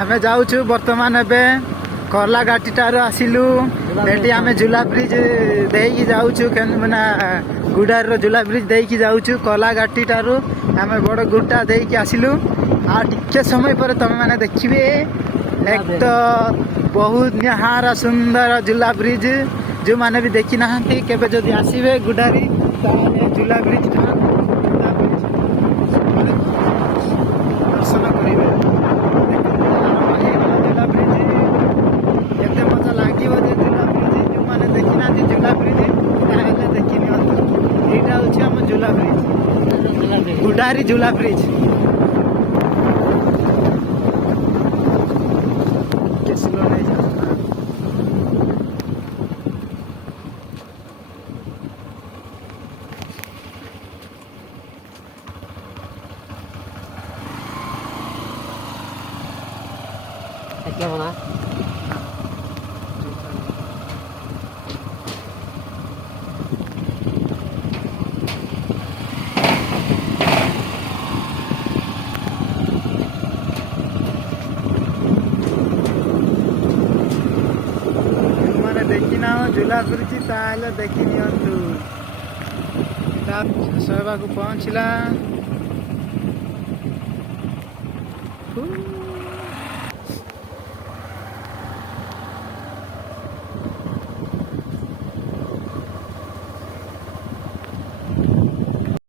ଆମେ ଯାଉଛୁ ବର୍ତ୍ତମାନ ଏବେ କର୍ଲାଘାଟିଠାରୁ ଆସିଲୁ। ଏଠି ଆମେ ଝୁଲା ବ୍ରିଜ ଦେଇକି ଯାଉଛୁ ମାନେ ଗୁଡ଼ାର ଝୁଲା ବ୍ରିଜ ଦେଇକି ଯାଉଛୁ। କର୍ଲାଘାଟିଠାରୁ ଆମେ ବଡ଼ ଗୁଟା ଦେଇକି ଆସିଲୁ। ଆଉ ଟିକେ ସମୟ ପରେ ତମେ ମାନେ ଦେଖିବେ ଏକ ତ ବହୁତ ନିହାର ସୁନ୍ଦର ଝୁଲା ବ୍ରିଜ। ଯେଉଁମାନେ ବି ଦେଖି ନାହାନ୍ତି କେବେ ଯଦି ଆସିବେ ଗୁଡ଼ାରି ତାହେଲେ ଝୁଲା ବ୍ରିଜଟା ଦର୍ଶନ କରିବେ। କେତେ ମଜା ଲାଗିବ ଯେ ଝୁଲା ବ୍ରିଜ। ଯେଉଁମାନେ ଦେଖିନାହାନ୍ତି ଝୁଲା ବ୍ରିଜ ତାହେଲେ ଦେଖି ନିଅନ୍ତୁ। ଏଇଟା ହେଉଛି ଆମ ଝୁଲା ବ୍ରିଜ, ଗୁଡ଼ାରି ଝୁଲା ବ୍ରିଜ। क्या बना ମାନେ ଦେଖି ନାହ ଝୁଲା ବ୍ରିଜ ତାହେଲେ ଦେଖି ନିଅନ୍ତୁ। ଶୋଇବାକୁ ପହଞ୍ଚିଲା।